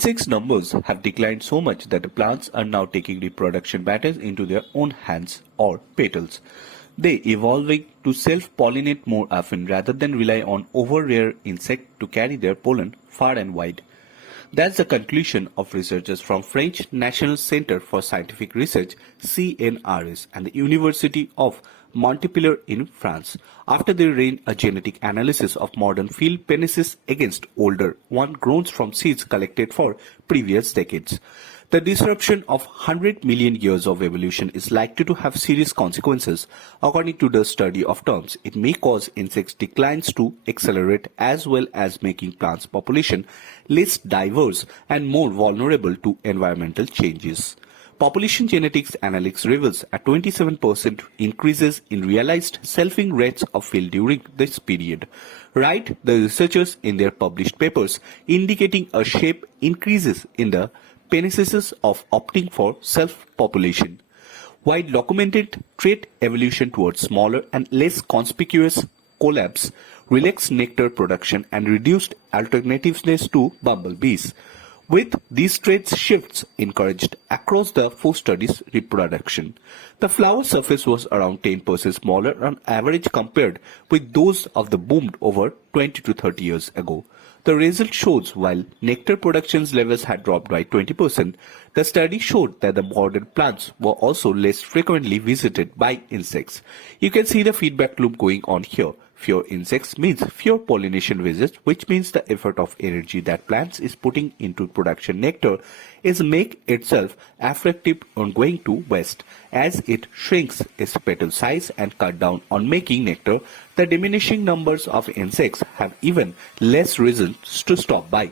Insects numbers have declined so much that the plants are now taking reproduction matters into their own hands or petals. They evolving to self-pollinate more often rather than rely on over-rare insects to carry their pollen far and wide. That's the conclusion of researchers from French National Center for Scientific Research (CNRS) and the University of Montpellier in France, after they ran a genetic analysis of modern field penises against older one grown from seeds collected for previous decades. The disruption of 100 million years of evolution is likely to have serious consequences. According to the study of terms, it may cause insect declines to accelerate as well as making plants population less diverse and more vulnerable to environmental changes. Population genetics analytics reveals a 27% increases in realized selfing rates of field during this period, write the researchers in their published papers, indicating a sharp increases in the penises of opting for self-population. While documented trait evolution towards smaller and less conspicuous collapse, relaxed nectar production and reduced alternativeness to bumblebees, with these traits shifts encouraged across the 4 studies reproduction. The flower surface was around 10% smaller on average compared with those of the boomed over 20 to 30 years ago. The result shows while nectar production levels had dropped by 20%, the study showed that the modern plants were also less frequently visited by insects. You can see the feedback loop going on here. Fewer insects means fewer pollination visits, which means the effort of energy that plants is putting into production nectar is make itself effective on going to waste. As it shrinks its petal size and cut down on making nectar, the diminishing numbers of insects have even less reasons to stop by.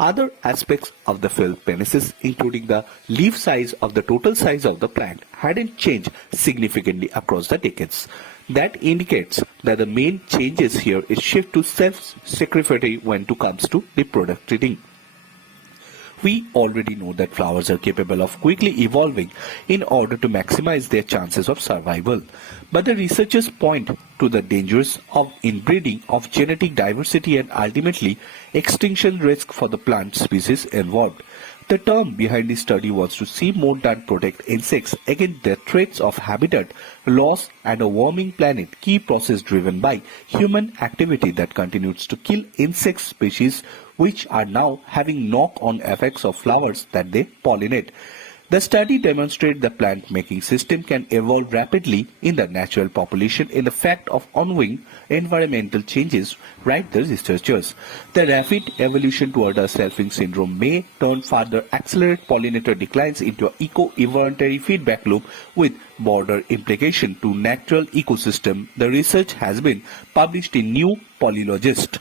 Other aspects of the field penises, including the leaf size of the total size of the plant, hadn't changed significantly across the decades. That indicates that the main changes here is shift to self-sacrificatory when it comes to reproducing. We already know that flowers are capable of quickly evolving in order to maximize their chances of survival. But the researchers point to the dangers of inbreeding of genetic diversity and ultimately extinction risk for the plant species involved. The term behind this study was to see more than protect insects against the threats of habitat loss and a warming planet, key process driven by human activity that continues to kill insect species which are now having knock-on effects of flowers that they pollinate. The study demonstrated the plant-making system can evolve rapidly in the natural population in the fact of ongoing environmental changes, write the researchers. The rapid evolution toward a selfing syndrome may turn further accelerate pollinator declines into an eco-evolutionary feedback loop with broader implication to natural ecosystem. The research has been published in New Pollinologist.